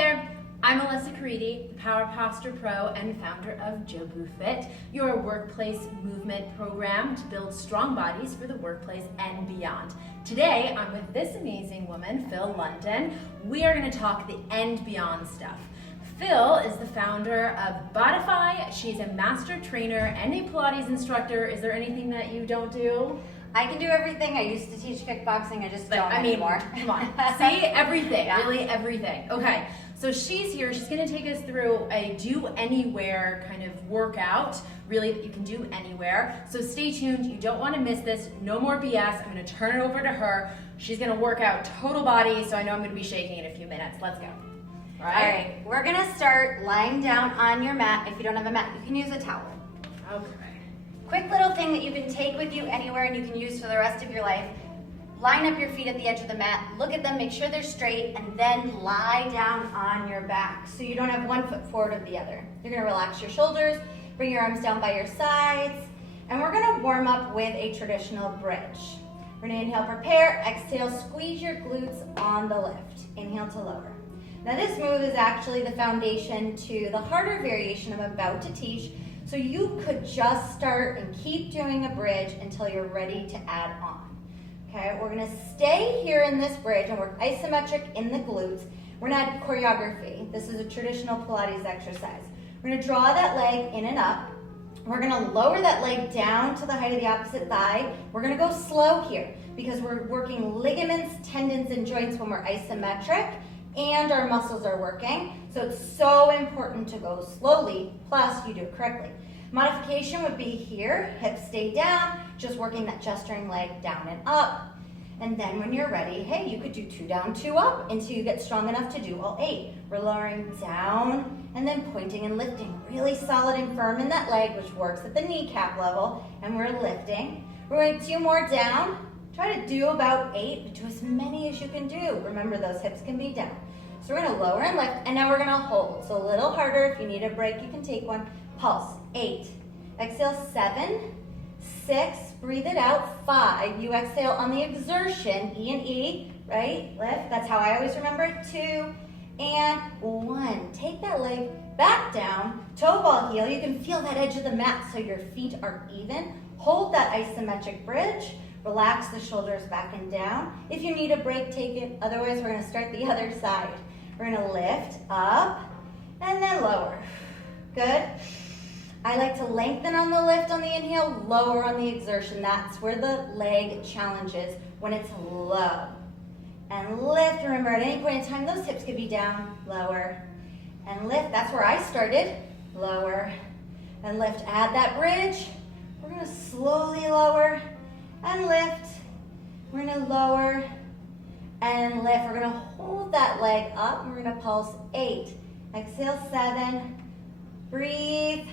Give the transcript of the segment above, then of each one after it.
there, I'm Alyssa Caridi, the Power Posture Pro and founder of Jobu Fit, your workplace movement program to build strong bodies for the workplace and beyond. Today, I'm with this amazing woman, Phyl London. We are going to talk the and beyond stuff. Phyl is the founder of Bodiphy. She's a master trainer and a Pilates instructor. Is there anything that you don't do? I can do everything. I used to teach kickboxing. I just don't anymore. Come on. See? Everything. Yeah. Really everything. Okay. So she's here. She's going to take us through a do anywhere kind of workout, really, that you can do anywhere. So stay tuned. You don't want to miss this. No more BS. I'm going to turn it over to her. She's going to work out total body, so I know I'm going to be shaking in a few minutes. Let's go. All right. We're going to start lying down on your mat. If you don't have a mat, you can use a towel. Okay. Quick little thing that you can take with you anywhere and you can use for the rest of your life. Line up your feet at the edge of the mat, look at them, make sure they're straight, and then lie down on your back so you don't have one foot forward of the other. You're gonna relax your shoulders, bring your arms down by your sides, and we're gonna warm up with a traditional bridge. We're gonna inhale, prepare, exhale, squeeze your glutes on the lift. Inhale to lower. Now this move is actually the foundation to the harder variation I'm about to teach, so you could just start and keep doing a bridge until you're ready to add on. Okay, we're gonna stay here in this bridge and work isometric in the glutes. We're gonna add choreography. This is a traditional Pilates exercise. We're gonna draw that leg in and up. We're gonna lower that leg down to the height of the opposite thigh. We're gonna go slow here because we're working ligaments, tendons, and joints when we're isometric and our muscles are working. So it's so important to go slowly, plus you do it correctly. Modification would be here, hips stay down, just working that gesturing leg down and up. And then when you're ready, hey, you could do 2 down, 2 up until you get strong enough to do all 8. We're lowering down and then pointing and lifting. Really solid and firm in that leg, which works at the kneecap level, and we're lifting. We're going 2 more down. Try to do about 8, but do as many as you can do. Remember, those hips can be down. So we're gonna lower and lift, and now we're gonna hold. So a little harder. If you need a break, you can take one. Pulse, 8. Exhale, 7, 6, breathe it out, 5. You exhale on the exertion, E and E, right? Lift, that's how I always remember it. 2, and 1. Take that leg back down, toe ball heel. You can feel that edge of the mat so your feet are even. Hold that isometric bridge. Relax the shoulders back and down. If you need a break, take it. Otherwise, we're gonna start the other side. We're gonna lift up and then lower. Good. I like to lengthen on the lift on the inhale, lower on the exertion. That's where the leg challenges when it's low. And lift, remember at any point in time, those hips could be down, lower, and lift. That's where I started, lower, and lift. Add that bridge. We're gonna slowly lower and lift. We're gonna lower and lift. We're gonna hold that leg up. We're gonna pulse 8. Exhale, 7. Breathe.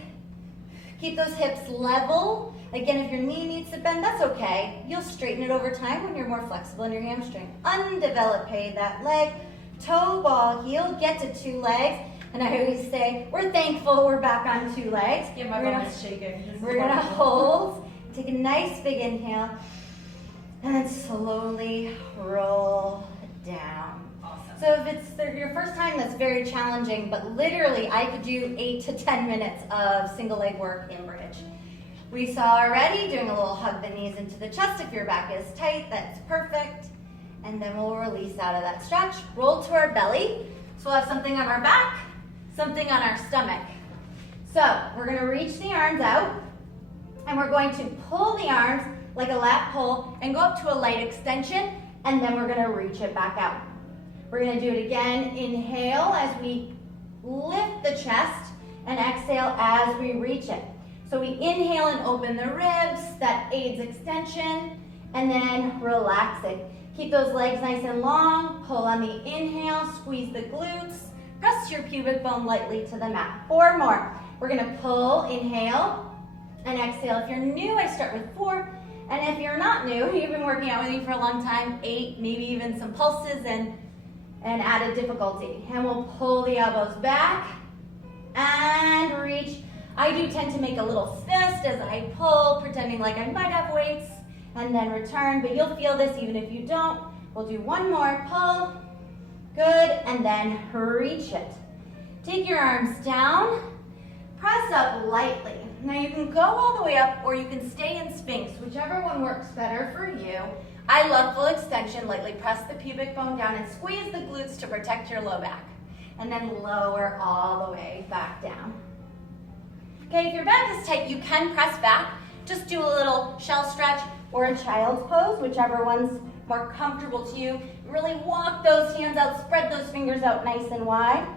Keep those hips level. Again, if your knee needs to bend, that's okay. You'll straighten it over time when you're more flexible in your hamstring. Undevelop that leg. Toe ball heel, get to 2 legs. And I always say, we're thankful we're back on 2 legs. Yeah, my bum is shaking. We're gonna hold. Take a nice big inhale. And then slowly roll down. Awesome. So if it's your first time, that's very challenging, but literally I could do 8 to 10 minutes of single leg work in bridge. We saw already doing a little hug the knees into the chest. If your back is tight, that's perfect. And then we'll release out of that stretch. Roll to our belly. So we'll have something on our back, something on our stomach. So we're gonna reach the arms out and we're going to pull the arms like a lat pull and go up to a light extension, and then we're gonna reach it back out. We're gonna do it again. Inhale as we lift the chest and exhale as we reach it. So we inhale and open the ribs, that aids extension, and then relax it. Keep those legs nice and long. Pull on the inhale, squeeze the glutes, press your pubic bone lightly to the mat. 4 more. We're gonna pull, inhale, and exhale. If you're new, I start with 4. And if you're not new, you've been working out with me for a long time, 8, maybe even some pulses and added difficulty. And we'll pull the elbows back and reach. I do tend to make a little fist as I pull, pretending like I might have weights, and then return, but you'll feel this even if you don't. We'll do 1 more, pull. Good, and then reach it. Take your arms down, press up lightly. Now you can go all the way up or you can stay in Sphinx, whichever one works better for you. I love full extension. Lightly press the pubic bone down and squeeze the glutes to protect your low back. And then lower all the way back down. Okay, if your back is tight, you can press back. Just do a little shell stretch or a child's pose, whichever one's more comfortable to you. Really walk those hands out, spread those fingers out nice and wide.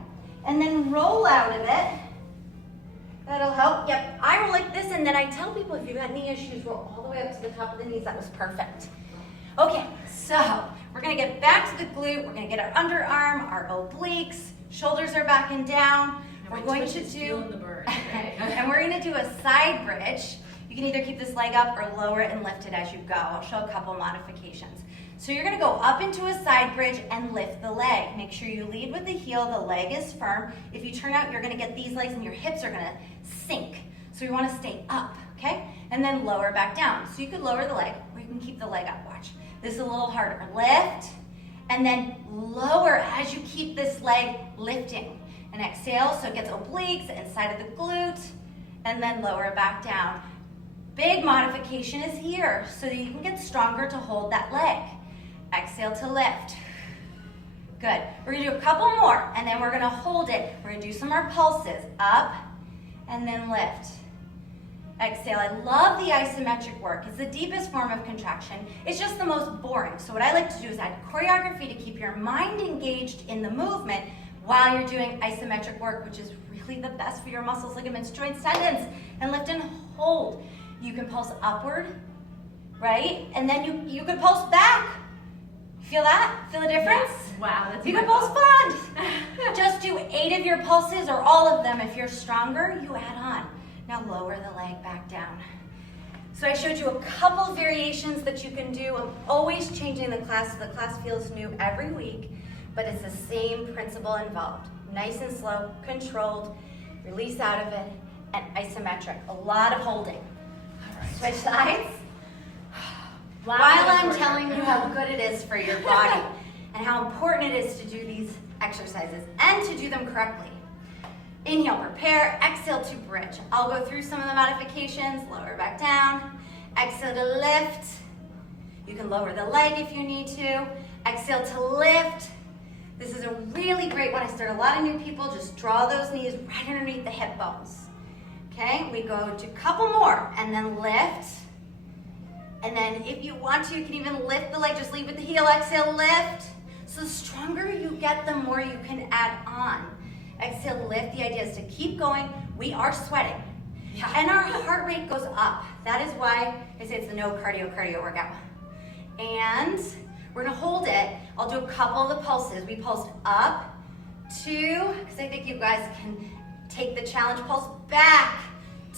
And then roll out of it. That'll help. Yep, I roll like this, and then I tell people if you've got knee issues, roll all the way up to the top of the knees. That was perfect. Okay, so we're gonna get back to the glute. We're gonna get our underarm, our obliques, shoulders are back and down. We're going to do, the bird. Okay. and we're gonna do a side bridge. You can either keep this leg up or lower it and lift it as you go. I'll show a couple modifications. So you're gonna go up into a side bridge and lift the leg. Make sure you lead with the heel, the leg is firm. If you turn out, you're gonna get these legs and your hips are gonna sink. So you wanna stay up, okay? And then lower back down. So you could lower the leg or you can keep the leg up, watch. This is a little harder. Lift, and then lower as you keep this leg lifting. And exhale, so it gets obliques, inside of the glute, and then lower back down. Big modification is here, so that you can get stronger to hold that leg. Exhale to lift. Good. We're gonna do a couple more, and then we're gonna hold it. We're gonna do some more pulses. Up, and then lift. Exhale. I love the isometric work. It's the deepest form of contraction. It's just the most boring. So what I like to do is add choreography to keep your mind engaged in the movement while you're doing isometric work, which is really the best for your muscles, ligaments, joints, tendons, and lift and hold. You can pulse upward, right? And then you can pulse back. Feel that? Feel the difference? Yes. Wow, that's You can pulse front. Just do 8 of your pulses or all of them. If you're stronger, you add on. Now lower the leg back down. So I showed you a couple variations that you can do. I'm always changing the class, so the class feels new every week, but it's the same principle involved. Nice and slow, controlled, release out of it, and isometric. A lot of holding. Switch sides. While I'm telling you how good it is for your body and how important it is to do these exercises and to do them correctly. Inhale, prepare. Exhale to bridge. I'll go through some of the modifications. Lower back down. Exhale to lift. You can lower the leg if you need to. Exhale to lift. This is a really great one. I start a lot of new people. Just draw those knees right underneath the hip bones. Okay, we go to a couple more and then lift. And then if you want to, you can even lift the leg. Just lead with the heel. Exhale, lift. So the stronger you get, the more you can add on. Exhale, lift. The idea is to keep going. We are sweating. Yeah. And our heart rate goes up. That is why I say it's the no cardio workout. And we're gonna hold it. I'll do a couple of the pulses. We pulsed up, 2, because I think you guys can take the challenge. Pulse back,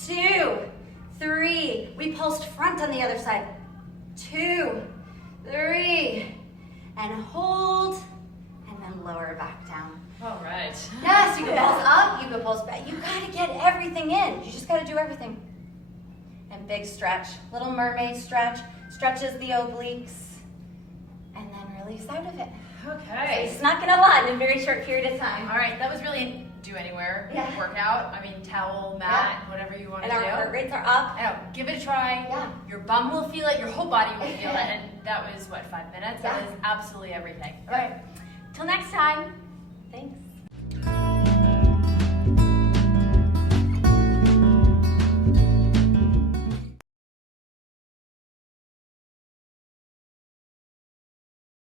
2, 3. We pulsed front on the other side. 2, 3, and hold, and then lower back down. All right. Yes, you can pulse up, you can pulse back. You gotta get everything in. You just gotta do everything. And big stretch. Little mermaid stretch. Stretches the obliques. And then release out of it. Okay. So you snuck in a lot in a very short period of time. All right, that was really do anywhere workout. I mean, towel, mat, whatever you want to do. And our heart rates are up. I know, give it a try. Yeah. Your bum will feel it, your whole body will feel it. And that was, what, 5 minutes? Yeah. That was absolutely everything. All right, till next time.